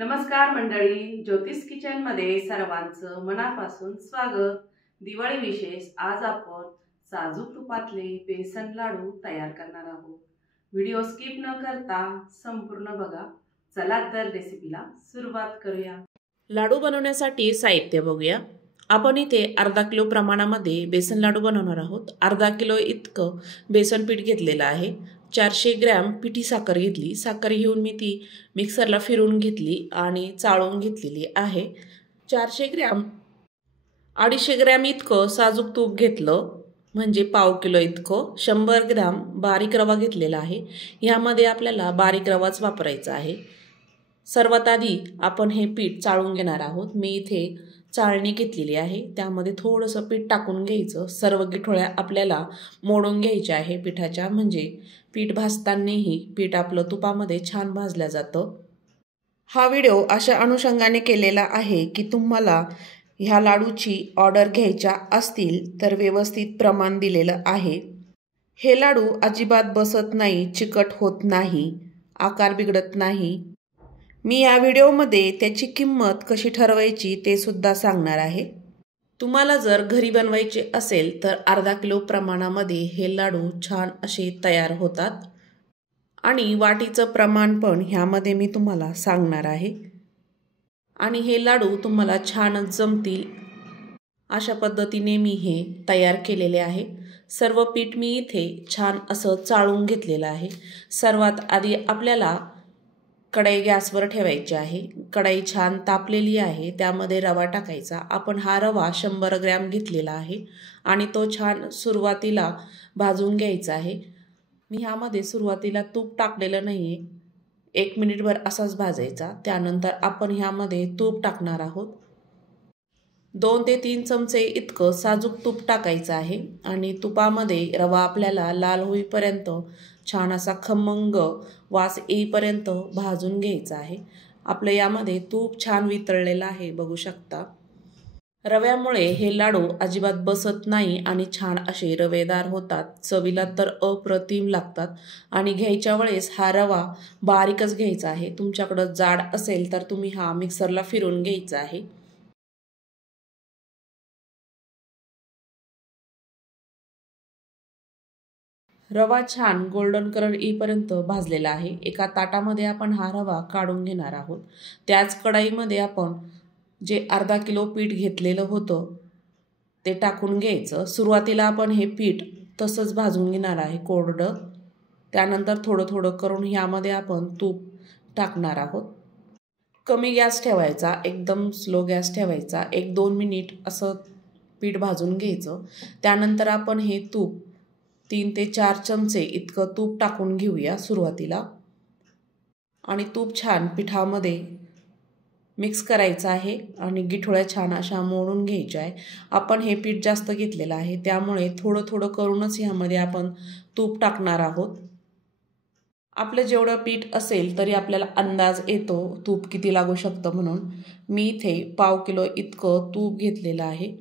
नमस्कार मंडळी, ज्योतिष किचन मध्ये सर्वांचं मनापासून स्वागत। दिवाळी विशेष आज आपण साजूक तुपातले बेसन लाडू तयार करणार आहोत। व्हिडिओ स्किप न करता संपूर्ण बघा। चला तर रेसिपीला सुरुवात करूया। लाडू बनवण्यासाठी साहित्य बघूया। आपण इथे अर्धा किलो प्रमाणामध्ये बेसन लाडू बनवणार आहोत। अर्धा किलो इतकं बेसन पीठ घेतलेलं आहे। 400 ग्रॅम पिठी साखर घेतली। साखर घेऊन मी ती मिक्सरला फिरवून घेतली आणि चाळून घेतलेली आहे। 400 ग्रॅम 250 ग्रॅम इतकं साजूक तूप घेतलं, म्हणजे पाव किलो इतकं। 100 ग्रॅम बारीक रवा घेतलेला आहे। यामध्ये आपल्याला बारीक रवाच वापरायचा आहे। सर्वात आधी आपण हे पीठ चाळून घेणार आहोत। मी इथे चाळणी घेतलेली आहे, त्यामध्ये थोडंसं पीठ टाकून घ्यायचं। सर्व गिठोळ्या आपल्याला मोडून घ्यायच्या आहे पिठाच्या, म्हणजे पीठ भाजतानाही पीठ आपलं तुपामध्ये छान भाजलं जातं। हा व्हिडिओ अशा अनुषंगाने केलेला आहे की तुम्हाला ह्या लाडूची ऑर्डर घ्यायच्या असतील तर व्यवस्थित प्रमाण दिलेलं आहे। हे लाडू अजिबात बसत नाही, चिकट होत नाही, आकार बिघडत नाही। मी या व्हिडिओमध्ये त्याची किंमत कशी ठरवायची ते सुद्धा सांगणार आहे। तुम्हाला जर घरी बनवायचे असेल तर अर्धा किलो प्रमाणामध्ये हे लाडू छान असे तयार होतात आणि वाटीचं प्रमाण पण ह्यामध्ये मी तुम्हाला सांगणार आहे। आणि हे लाडू तुम्हाला छानच जमतील अशा पद्धतीने मी हे तयार केलेले आहे। सर्व पीठ मी इथे छान असं चाळून घेतलेलं आहे। सर्वात आधी आपल्याला कढई गॅसवर ठेवायची आहे। कढई छान तापलेली आहे, त्यामध्ये रवा टाकायचा। आपण हा रवा 100 ग्रॅम घेतलेला आहे आणि तो छान सुरुवातीला भाजून घ्यायचा आहे। मी ह्यामध्ये सुरुवातीला तूप टाकलेलं नाही आहे, 1 मिनिटभर असाच भाजायचा। त्यानंतर आपण ह्यामध्ये तूप टाकणार आहोत। 2 ते 3 चमचे इतकं साजूक तूप टाकायचं आहे आणि तुपामध्ये रवा आपल्याला लाल होईपर्यंत छान असा खमंग वास येईपर्यंत भाजून घ्यायचा आहे। आपलं यामध्ये तूप छान वितळलेलं आहे, बघू शकता। रव्यामुळे हे लाडू अजिबात बसत नाही आणि छान असे रवेदार होतात। चवीला तर अप्रतिम लागतात। आणि घ्यायच्या वेळेस हा रवा बारीकच घ्यायचा आहे। तुमच्याकडं जाड असेल तर तुम्ही हा मिक्सरला फिरवून घ्यायचा आहे। रवा छान गोल्डन कलर येईपर्यंत भाजलेला आहे। एका ताटामध्ये आपण हा रवा काढून घेणार आहोत। त्याच कढईमध्ये आपण जे अर्धा किलो पीठ घेतलेलं होतं ते टाकून घ्यायचं। सुरुवातीला आपण हे पीठ तसंच भाजून घेणार आहे कोरडं। त्यानंतर थोडं थोडं करून ह्यामध्ये आपण तूप टाकणार आहोत। कमी गॅस ठेवायचा, एकदम स्लो गॅस ठेवायचा। 1-2 मिनिट असं पीठ भाजून घ्यायचं। त्यानंतर आपण हे तूप 3 ते 4 चमचे इतकं तूप टाकून घेऊया सुरुवातीला आणि तूप छान पिठामध्ये मिक्स करायचं आहे आणि गिठोळ्या छान अशा मोडून घ्यायच्या आहे। आपण हे पीठ जास्त घेतलेलं आहे, त्यामुळे थोडं थोडं करूनच ह्यामध्ये आपण तूप टाकणार आहोत। आपलं जेवढं पीठ असेल तरी आपल्याला अंदाज येतो तूप किती लागू शकतं म्हणून। मी इथे पाव किलो इतकं तूप घेतलेलं आहे।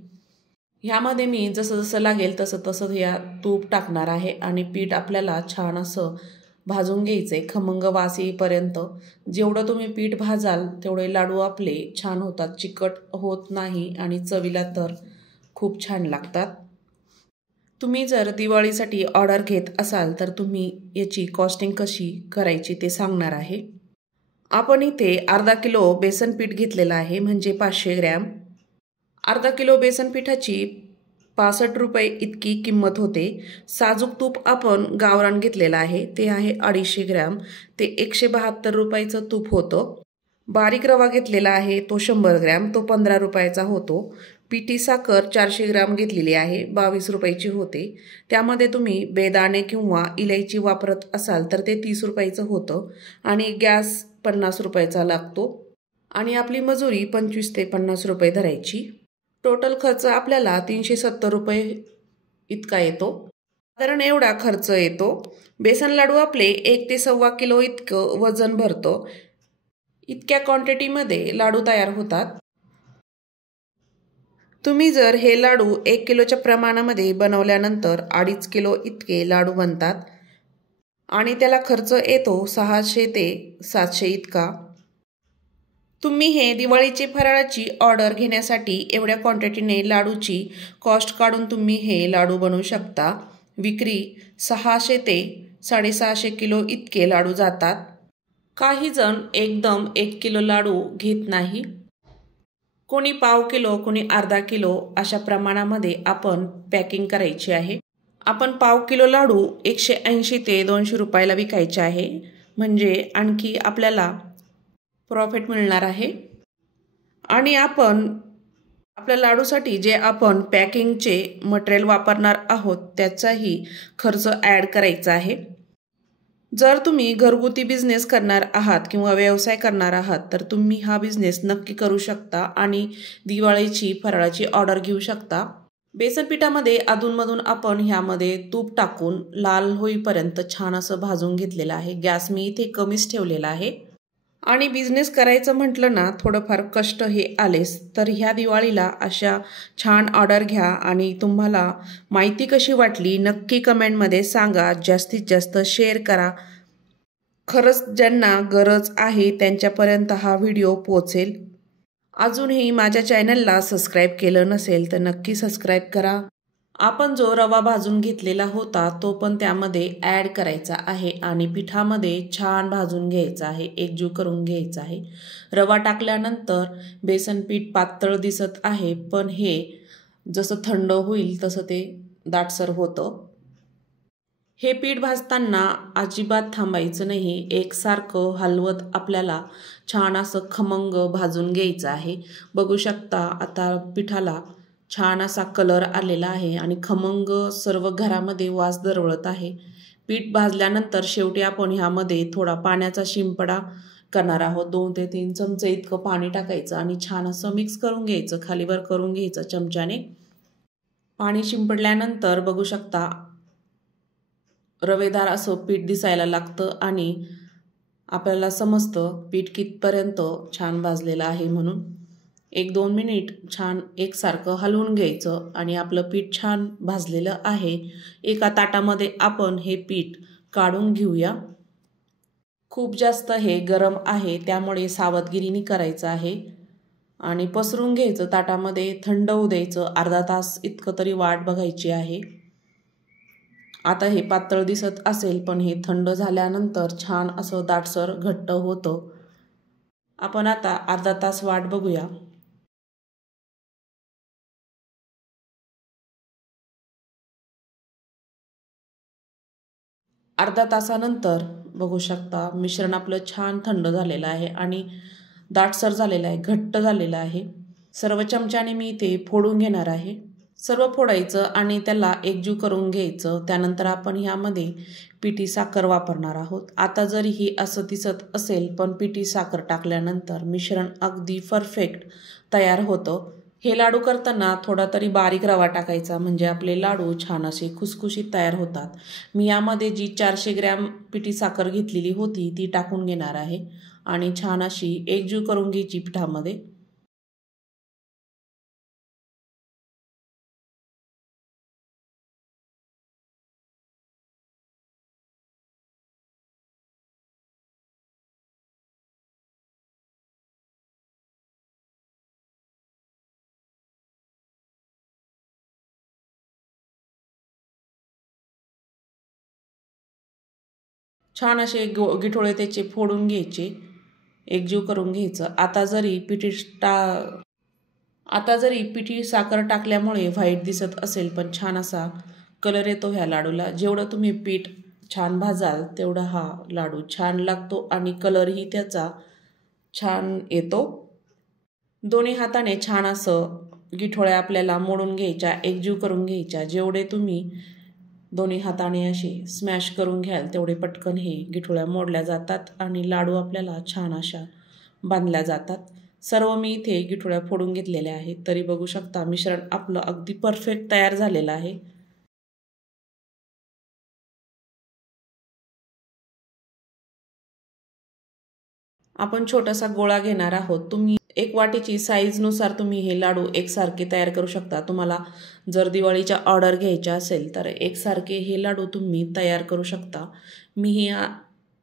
ह्यामध्ये मी जसं जसं लागेल तसं तसं या तूप टाकणार आहे आणि पीठ आपल्याला छान असं भाजून घ्यायचंय खमंग वास येईपर्यंत। जेवढं तुम्ही पीठ भाजाल तेवढे लाडू आपले छान होतात, चिकट होत नाही आणि चवीला तर खूप छान लागतात। तुम्ही जर दिवाळीसाठी ऑर्डर घेत असाल तर तुम्ही याची कॉस्टिंग कशी करायची ते सांगणार आहे। आपण इथे अर्धा किलो बेसन पीठ घेतलेलं आहे, म्हणजे 500 ग्रॅम। अर्धा किलो बेसन पिठाची 65 रुपये इतकी किंमत होते। साजूक तूप आपण गावरान घेतलेलं आहे, ते आहे 250 ग्रॅम, ते 172 रुपयाचं तूप होतं। बारीक रवा घेतलेला आहे तो 100 ग्रॅम, तो 15 रुपयाचा होतो। पिठी साखर 400 ग्रॅम घेतलेली आहे, 22 रुपयाची होते। त्यामध्ये तुम्ही बेदाणे किंवा इलायची वापरत असाल तर ते 30 रुपयाचं होतं आणि गॅस 50 रुपयाचा लागतो आणि आपली मजुरी 25 ते 50 रुपये धरायची। टोटल खर्च आपल्याला 370 रुपये इतका येतो। साधारण एवढा खर्च येतो। बेसन लाडू आपले 1 ते 1.25 किलो इतकं वजन भरतं। इतक्या क्वांटिटीमध्ये लाडू तयार होतात। तुम्ही जर हे लाडू 1 किलोच्या प्रमाणामध्ये बनवल्यानंतर 2.5 किलो इतके लाडू बनतात आणि त्याला खर्च येतो 600 ते 700 इतका। तुम्ही हे दिवाळीची फराळाची ऑर्डर घेण्यासाठी एवढ्या क्वांटिटीने लाडूची कॉस्ट काढून तुम्ही हे लाडू बनवू शकता। विक्री 600 ते 650 किलो इतके लाडू जातात। काही जण एकदम 1 किलो लाडू घेत नाही, कोणी पाव किलो, कोणी अर्धा किलो अशा प्रमाणामध्ये आपण पॅकिंग करायची आहे। आपण पाव किलो लाडू 180 ते 200 रुपयाला विकायचे आहे, म्हणजे आणखी आपल्याला प्रॉफिट मिळणार आहे। आणि आपण आपल्या लाडूसाठी जे आपण पॅकिंगचे मटेरियल वापरणार आहोत त्याचाही खर्च ॲड करायचा आहे। जर तुम्ही घरगुती बिझनेस करणार आहात किंवा व्यवसाय करणार आहात तर तुम्ही हा बिझनेस नक्की करू शकता आणि दिवाळीची फराळाची ऑर्डर घेऊ शकता। बेसन पिठामध्ये अधूनमधून आपण ह्यामध्ये तूप टाकून लाल होईपर्यंत छान असं भाजून घेतलेलं आहे। गॅस मी इथे कमीच ठेवलेला आहे। आणि बिझनेस करायचं म्हटलं ना थोडंफार कष्ट हे आलेच, तर ह्या दिवाळीला अशा छान ऑर्डर घ्या आणि तुम्हाला माहिती कशी वाटली नक्की कमेंटमध्ये सांगा। जास्तीत जास्त शेअर करा, खरंच ज्यांना गरज आहे त्यांच्यापर्यंत हा व्हिडिओ पोहोचेल। अजूनही माझ्या चॅनलला सबस्क्राईब केलं नसेल तर नक्की सबस्क्राईब करा। आपण जो रवा भाजून घेतलेला होता तो पण त्यामध्ये ॲड करायचा आहे आणि पिठामध्ये छान भाजून घ्यायचा आहे, एकजीव करून घ्यायचा आहे। रवा टाकल्यानंतर बेसन पीठ पातळ दिसत आहे, पण हे जसं थंड होईल तसं ते दाटसर होतं। हे पीठ भाजताना अजिबात थांबायचं नाही, एकसारखं हलवत आपल्याला छान असं खमंग भाजून घ्यायचं आहे। बघू शकता आता पिठाला छान असा कलर आलेला आहे आणि खमंग सर्व घरामध्ये वास दरवळत आहे। पीठ भाजल्यानंतर शेवटी आपण ह्यामध्ये थोडा पाण्याचा शिंपडा करणार आहोत। 2 ते 3 चमचे इतकं पाणी टाकायचं आणि छान असं मिक्स करून घ्यायचं, खालीवर करून घ्यायचं चमच्याने। पाणी शिंपडल्यानंतर बघू शकता रवेदार असं पीठ दिसायला लागतं आणि आपल्याला समजतं पीठ कितपर्यंत छान भाजलेलं आहे म्हणून। 1-2 मिनिट छान एकसारखं हलवून घ्यायचं आणि आपलं पीठ छान भाजलेलं आहे। एका ताटामध्ये आपण हे पीठ काढून घेऊया। खूप जास्त हे गरम आहे त्यामुळे सावधगिरीने करायचं आहे आणि पसरून घ्यायचं ताटामध्ये, थंड होऊ द्यायचं। अर्धा तास इतकं तरी वाट बघायची आहे। आता हे पातळ दिसत असेल पण हे थंड झाल्यानंतर छान असं दाटसर घट्ट होतं। आपण आता अर्धा तास वाट बघूया। अर्धा तासानंतर बघू शकता मिश्रण आपलं छान थंड झालेलं आहे आणि दाटसर झालेलं आहे, घट्ट झालेलं आहे। सर्व चमच्याने मी ते फोडून घेणार आहे। सर्व फोडायचं आणि त्याला एकजीव करून घ्यायचं। त्यानंतर आपण ह्यामध्ये पिठी साखर वापरणार आहोत। आता जरी ही असं दिसत असेल पण पिठी साखर टाकल्यानंतर मिश्रण अगदी परफेक्ट तयार होतं। हे लाडू करताना थोडा तरी बारीक रवा टाकायचा, म्हणजे आपले लाडू छान असे खुसखुशीत तयार होतात। मी यामध्ये जी 400 ग्रॅम पिठी साखर घेतलेली होती ती टाकून घेणार आहे आणि छान अशी एकजीव करून घ्यायची पिठामध्ये। छान असे गिठोळे त्याचे फोडून घ्यायचे, एकजीव करून घ्यायचं। आता जरी पिठी साखर टाकल्यामुळे व्हाईट दिसत असेल पण छान असा कलर येतो ह्या लाडूला। जेवढं तुम्ही पीठ छान भाजाल तेवढा हा लाडू छान लागतो आणि कलरही त्याचा छान येतो। दोन्ही हाताने छान असं गिठोळ्या आपल्याला मोडून घ्यायच्या, एकजीव करून घ्यायच्या। जेवढे तुम्ही दोन्ही हाताने असे स्मॅश करून घ्याल तेवढे पटकन हे गिठोळ्या मोडल्या जातात आणि लाडू आपल्याला छान अशा बांधल्या जातात। सर्व मी इथे गिठोळ्या फोडून घेतलेल्या आहेत। तरी बघू शकता मिश्रण आपलं अगदी परफेक्ट तयार झालेलं आहे। आपण छोटासा गोळा घेणार आहोत। तुम्ही एक वाटीची साईजनुसार तुम्ही हे लाडू एकसारखे तयार करू शकता। तुम्हाला जर दिवाळीच्या ऑर्डर घ्यायच्या असेल तर एकसारखे हे लाडू तुम्ही तयार करू शकता। मी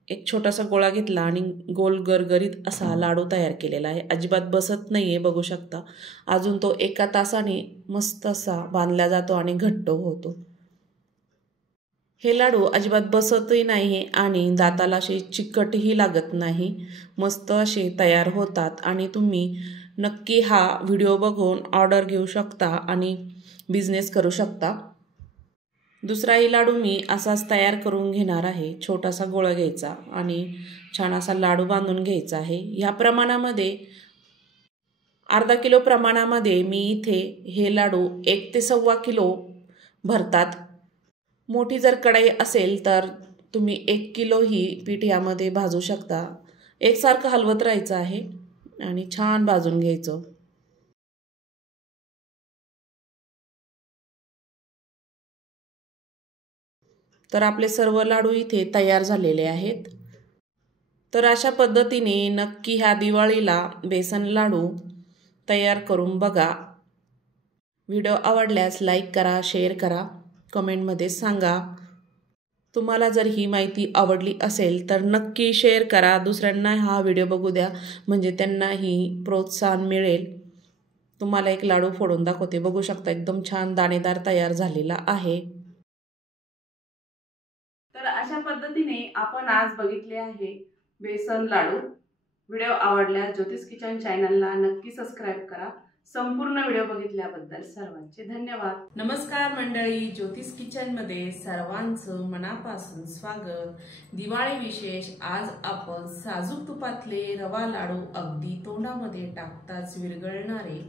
एक छोटासा गोळा घेतला आणि गोल गरगरीत असा लाडू तयार केलेला आहे. अजिबात बसत नाही आहे, बघू शकता. अजून तो 1 तासाने मस्त असा बांधला जातो आणि घट्ट होतो. हे लाडू अजिबात बसतही नाही आणि दाताला असे चिकटही लागत नाही. मस्त असे तयार होतात आणि तुम्ही नक्की हा व्हिडिओ बघून ऑर्डर घेऊ शकता आणि बिझनेस करू शकता. दुसराही लाडू मी असाच तयार करून घेणार आहे. छोटासा गोळा घ्यायचा आणि छान असा लाडू बांधून घ्यायचा आहे. ह्या प्रमाणामध्ये अर्धा किलो प्रमाणामध्ये मी इथे हे लाडू 1 ते 1.25 किलो भरतात. मोठी जर कढई असेल तर तुम्ही 1 किलो ही पीठ यामध्ये भाजू शकता. एकसारखं हलवत राहायचं आहे आणि छान भाजून घ्यायचं. तर आपले सर्व लाडू इथे तयार झालेले आहेत. तर अशा पद्धतीने नक्की ह्या दिवाळीला बेसन लाडू तयार करून बघा. व्हिडिओ आवडल्यास लाईक करा, शेअर करा, कमेंटमध्ये सांगा. तुम्हाला जर ही माहिती आवडली असेल तर नक्की शेअर करा. दुसऱ्यांना हा व्हिडिओ बघू द्या, म्हणजे त्यांनाही प्रोत्साहन मिळेल. तुम्हाला एक लाडू फोडून दाखवते. बघू शकता एकदम छान दाणेदार तयार झालेला आहे. तर अशा पद्धतीने आपण आज बघितले आहे बेसन लाडू. व्हिडिओ आवडल्यास ज्योतिष किचन चॅनलला नक्की सबस्क्राईब करा. संपूर्ण व्हिडिओ बघितल्याबद्दल सर्वांचे धन्यवाद. नमस्कार मंडळी, ज्योतिष किचनमध्ये सर्वांचं मनापासून स्वागत. दिवाळी विशेष आज आपण साजूक तुपातले रवा लाडू अगदी तोंडामध्ये टाकताच विरघळणारे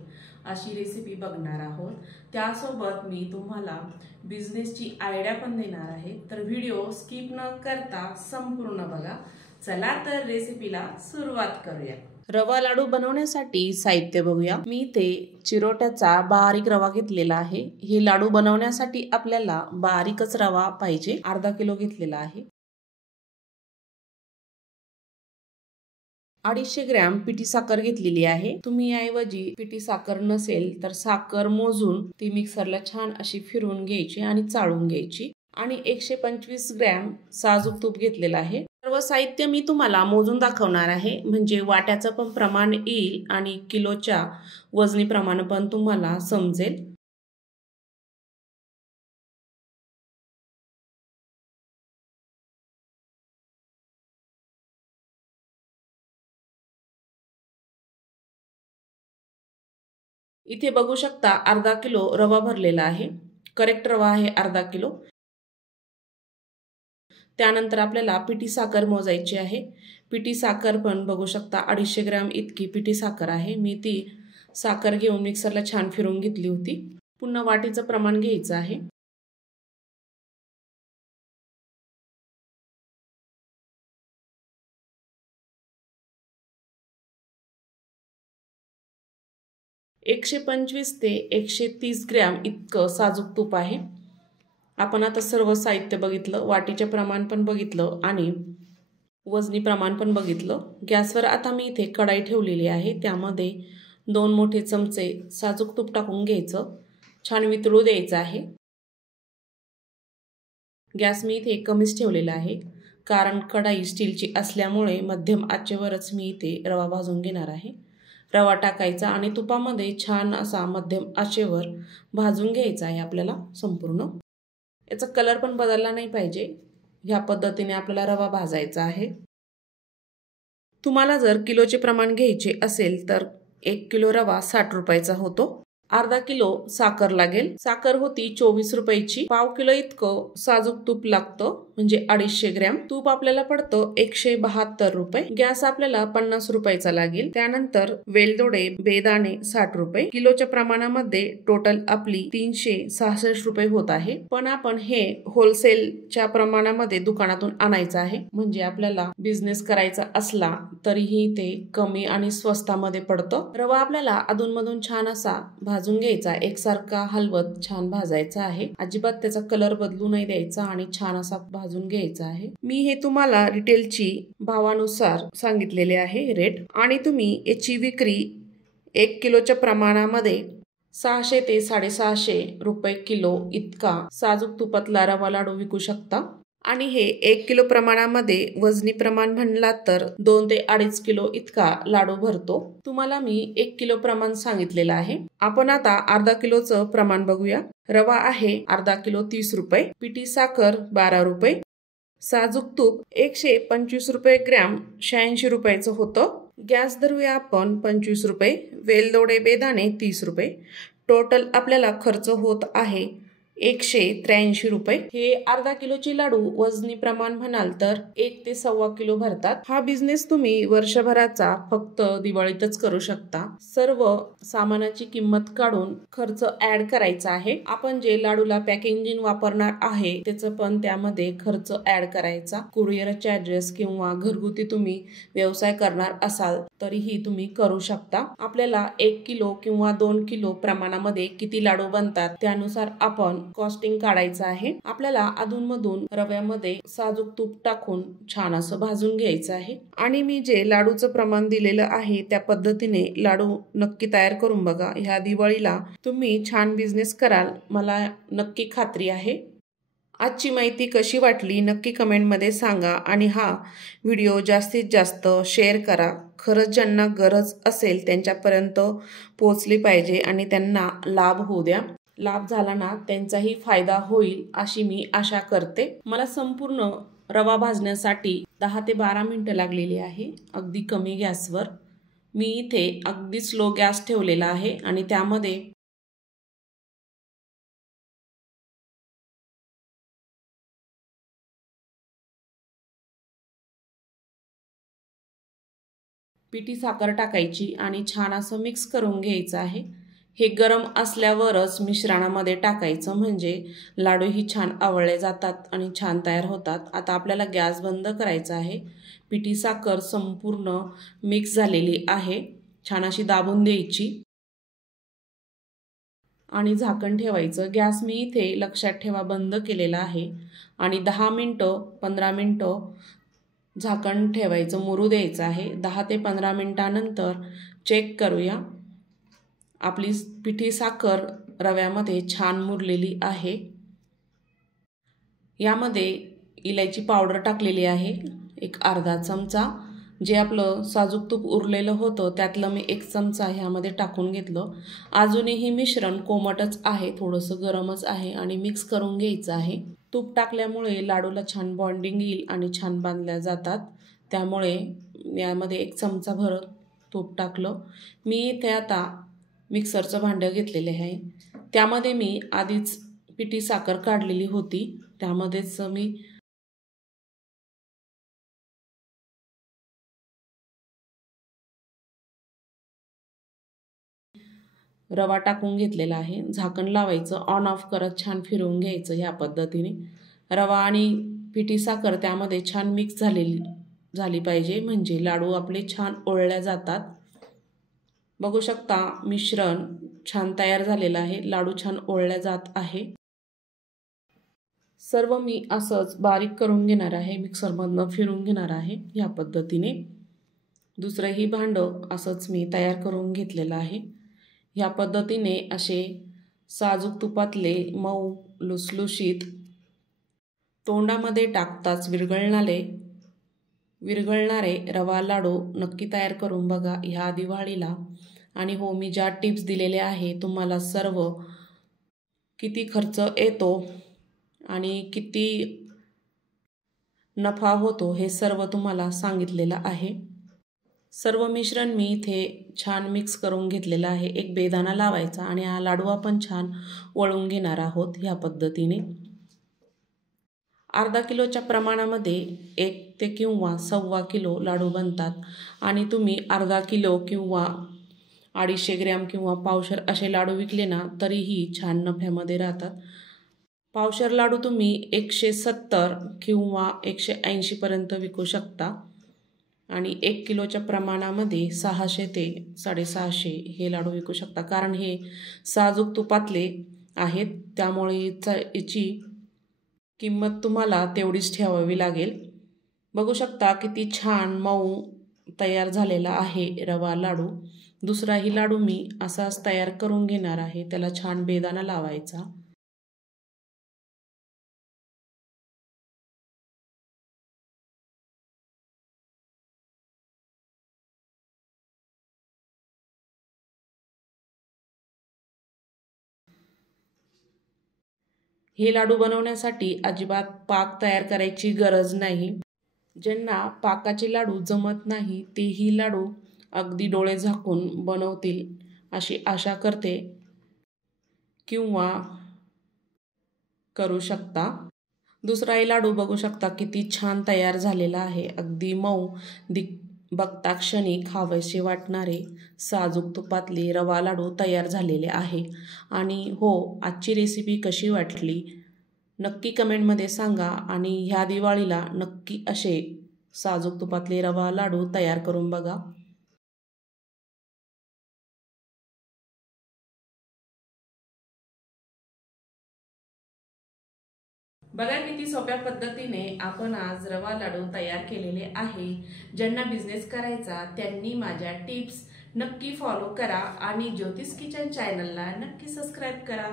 अशी रेसिपी बघणार आहोत. त्यासोबत मी तुम्हाला बिझनेसची आयडिया पण देणार आहे. तर व्हिडिओ स्किप न करता संपूर्ण बघा. चला तर रेसिपीला सुरुवात करूया. रवा लाडू बनवण्यासाठी साहित्य बघूया. मी इथे चिरोट्याचा बारीक रवा घेतलेला आहे. हे लाडू बनवण्यासाठी आपल्याला बारीकच रवा पाहिजे. अर्धा किलो घेतलेला आहे. 250 ग्रॅम पिठी साखर घेतलेली आहे. तुम्ही याऐवजी पिठी साखर नसेल तर साखर मोजून ती मिक्सरला छान अशी फिरवून घ्यायची आणि चाळून घ्यायची. आणि 125 ग्रॅम साजूक तूप घेतलेलं आहे. सर्व साहित्य मी तुम्हाला मोजून दाखवणार आहे, म्हणजे वाट्याचं पण प्रमाण येईल आणि किलोच्या वजनी प्रमाण पण तुम्हाला समजेल. इथे बघू शकता अर्धा किलो रवा भरलेला आहे. करेक्ट रवा आहे अर्धा किलो. त्यानंतर आपल्याला पिठी साखर मोजायची आहे. पिठी साखर पण बघू शकता 250 ग्रॅम इतकी पिठी साखर आहे. मी ती साखर घेऊन मिक्सरला छान फिरवून घेतली होती. पुन्हा वाटीचं प्रमाण घ्यायचं आहे. ,125 ते 130 ग्रॅम इतकं साजूक तूप आहे. आपण आता सर्व साहित्य बघितलं, वाटीचे प्रमाण पण बघितलं आणि वजनी प्रमाण पण बघितलं. गॅसवर आता मी इथे कढाई ठेवलेली आहे. त्यामध्ये 2 मोठे चमचे साजूक तूप टाकून घ्यायचं. छान वितळू द्यायचं आहे. गॅस मी इथे कमीच ठेवलेला आहे, कारण कढाई स्टीलची असल्यामुळे मध्यम आचेवरच मी इथे रवा भाजून घेणार आहे. रवा टाकायचा आणि तुपामध्ये छान असा मध्यम आचेवर भाजून घ्यायचा आहे आपल्याला संपूर्ण. याचा कलर पण बदलला नाही पाहिजे. ह्या पद्धतीने आपल्याला रवा भाजायचा आहे. तुम्हाला जर किलोचे प्रमाण घ्यायचे असेल तर 1 किलो रवा 60 रुपयाचा होतो. अर्धा किलो साखर लागेल. साखर होती 24 रुपयाची. पाव किलो इतकं साजूक तूप लागतं, म्हणजे 250 ग्रॅम. तूप आपल्याला पडतं 172 रुपये. गॅस आपल्याला 50 रुपयाचा लागेल. त्यानंतर वेलदोडे बेदाणे 60 रुपये. किलोच्या प्रमाणामध्ये टोटल आपली 366 रुपये होत आहे. पण आपण हे होलसेलच्या प्रमाणामध्ये दुकानातून आणायचं आहे, म्हणजे आपल्याला बिझनेस करायचा असला तरीही ते कमी आणि स्वस्तामध्ये पडतं. रवा आपल्याला अधूनमधून छान असा भाजून घ्यायचा. एकसारखा हलवत छान भाजायचा आहे. अजिबात त्याचा कलर बदलू नाही द्यायचा आणि छान असा भाजून घ्यायचा आहे. मी हे तुम्हाला रिटेलची भावानुसार सांगितलेले आहे रेट. आणि तुम्ही याची विक्री 1 किलोच्या प्रमाणामध्ये 600 ते 650 रुपये किलो इतका साजूक तुपातला रवा लाडू विकू शकता. आणि हे 1 किलो प्रमाणामध्ये वजनी प्रमाण म्हणला तर 2 ते 2.5 किलो इतका लाडू भरतो। तुम्हाला मी 1 किलो प्रमाण सांगितलेलं आहे। आपण आता अर्धा किलोचं प्रमाण बघूया। रवा आहे अर्धा किलो 30 रुपये, पिठी साखर 12 रुपये, साजूक तूप 125 रुपये ग्रॅम 86 रुपयाचं होतं। गॅस धरूया आपण 25 रुपये, वेलदोडे बेदाणे 30 रुपये। टोटल आपल्याला खर्च होत आहे 183 रुपये। हे अर्धा किलोचे लाडू वजनी प्रमाण म्हणाल तर 1 ते 1.25 किलो भरतात। हा बिझनेस तुम्ही वर्षभराचा फक्त दिवाळीतच करू शकता। सर्व सामानाची किंमत काढून खर्च ऍड करायचा आहे। आपण जे लाडूला पॅकेजिंग वापरणार आहे त्याचं पण त्यामध्ये खर्च ऍड करायचा। कुरिअर चार्जेस किंवा घरगुती तुम्ही व्यवसाय करणार असाल तरीही तुम्ही करू शकता। आपल्याला 1 किलो किंवा 2 किलो प्रमाणामध्ये किती लाडू बनतात त्यानुसार आपण कॉस्टिंग काढायचं आहे। आपल्याला अधूनमधून रव्यामध्ये साजूक तूप टाकून छान असं भाजून घ्यायचं आहे। आणि मी जे लाडूचं प्रमाण दिलेलं आहे त्या पद्धतीने लाडू नक्की तयार करून बघा। ह्या दिवाळीला तुम्ही छान बिझनेस कराल, मला नक्की खात्री आहे। आजची माहिती कशी वाटली नक्की कमेंटमध्ये सांगा आणि हा व्हिडिओ जास्तीत जास्त शेअर करा। खरंच ज्यांना गरज असेल त्यांच्यापर्यंत पोहोचली पाहिजे आणि त्यांना लाभ होऊ द्या। लाभ झाला ना त्यांचाही फायदा होईल अशी मी आशा करते। मला संपूर्ण रवा भाजण्यासाठी 10 ते 12 मिनिटं लागलेली आहे, अगदी कमी गॅसवर। मी इथे अगदी स्लो गॅस ठेवलेला आहे आणि त्यामध्ये पिठी साखर टाकायची आणि छान असं मिक्स करून घ्यायचं आहे। हे गरम असल्यावरच मिश्रणामध्ये टाकायचं म्हणजे लाडूही छान आवळले जातात आणि छान तयार होतात। आता आपल्याला गॅस बंद करायचा आहे। पिठी साखर संपूर्ण मिक्स झालेली आहे, छान अशी दाबून द्यायची आणि झाकण ठेवायचं। गॅस मी इथे लक्षात ठेवा बंद केलेला आहे आणि 10 मिनिटं 15 मिनिटं झाकण ठेवायचं, मुरू द्यायचं आहे। 10 ते 15 मिनिटानंतर चेक करूया। आपली पिठी साखर रव्यामध्ये छान मुरलेली आहे। यामध्ये इलायची पावडर टाकलेली आहे, एक अर्धा चमचा। जे आपलं साजूक तूप उरलेलं होतं त्यातलं मी 1 चमचा ह्यामध्ये टाकून घेतलं। अजूनही मिश्रण कोमटच आहे, थोडंसं गरमच आहे आणि मिक्स करून घ्यायचं आहे। तूप टाकल्यामुळे लाडूला छान बॉन्डिंग येईल आणि छान बांधल्या जातात, त्यामुळे यामध्ये 1 चमचा भर तूप टाकलं। मी इथे आता मिक्सरचं भांडं घेतलेलं आहे, त्यामध्ये मी आधीच पिठी साखर काढलेली होती, त्यामध्येच मी रवा टाकून घेतलेला आहे। झाकण लावायचं, ऑन ऑफ करत छान फिरवून घ्यायचं ह्या पद्धतीने। रवा आणि पिठी साखर त्यामध्ये छान मिक्स झाली पाहिजे म्हणजे लाडू आपले छान ओळल्या जातात। बघू शकता मिश्रण छान तयार झालेलं आहे, लाडू छान ओळल्या जात आहे। सर्व मी असंच बारीक करून घेणार आहे, मिक्सरमधनं फिरवून घेणार आहे ह्या पद्धतीने। दुसरंही भांडं असंच मी तयार करून घेतलेलं आहे। ह्या पद्धतीने असे साजूक तुपातले मऊ लुसलुशीत तोंडामध्ये टाकताच विरघळणारे रवा लाडू नक्की तयार करून बघा ह्या दिवाळीला। आणि हो, मी ज्या टिप्स दिलेल्या आहे तुम्हाला सर्व किती खर्च येतो आणि किती नफा होतो हे सर्व तुम्हाला सांगितलेलं आहे। सर्व मिश्रण मी इथे छान मिक्स करून घेतलेलं आहे। एक बेदाणा लावायचा आणि हा लाडू आपण छान वळून घेणार आहोत ह्या पद्धतीने। अर्धा किलोच्या प्रमाणामध्ये 1 ते किंवा 1.25 किलो लाडू बनतात आणि तुम्ही अर्धा किलो किंवा 250 ग्रॅम किंवा पावशेर असे लाडू विकले ना तरीही छान नफ्यामध्ये राहतात। पावशेर लाडू तुम्ही 170 किंवा 180 पर्यंत विकू शकता आणि 1 किलोच्या प्रमाणामध्ये 600 ते 650 हे लाडू विकू शकता, कारण हे साजूक तुपातले आहेत त्यामुळे याची किंमत तुम्हाला तेवढीच ठेवावी लागेल। बघू शकता किती छान मऊ तयार झालेला आहे रवा लाडू। दुसराही लाडू मी असाच तयार करून घेणार आहे, त्याला छान बेदाणा लावायचा। हे लाडू बनवण्यासाठी अजिबात पाक तयार करायची गरज नाही. ज्यांना पाकाचे लाडू जमत नाही तेही लाडू अगदी डोळे झाकून बनवतील अशी आशा करते किंवा करू शकता. दुसराही लाडू बघू शकता किती छान तयार झालेला आहे. अगदी मऊ, बघता क्षणी खावेसे वाटणारे साजूक तुपातले रवा लाडू तयार झालेले आहे. आणि हो, आजची रेसिपी कशी वाटली नक्की कमेंटमध्ये सांगा आणि ह्या दिवाळीला नक्की असे साजूक तुपातले रवा लाडू तयार करून बघा. बघा किती सोप्या पद्धतीने आपण आज रवा लाडू तयार केलेले आहे. ज्यांना बिझनेस करायचा त्यांनी माझ्या टिप्स नक्की फॉलो करा आणि ज्योतिष किचन चॅनलला नक्की सबस्क्राईब करा.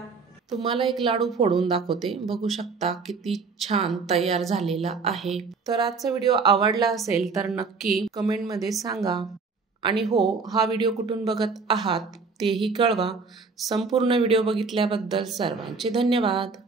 तुम्हाला एक लाडू फोडून दाखवते. बघू शकता किती छान तयार झालेला आहे. तर आजचा व्हिडिओ आवडला असेल तर नक्की कमेंटमध्ये सांगा. आणि हो, हा व्हिडिओ कुठून बघत आहात तेही कळवा. संपूर्ण व्हिडिओ बघितल्याबद्दल सर्वांचे धन्यवाद.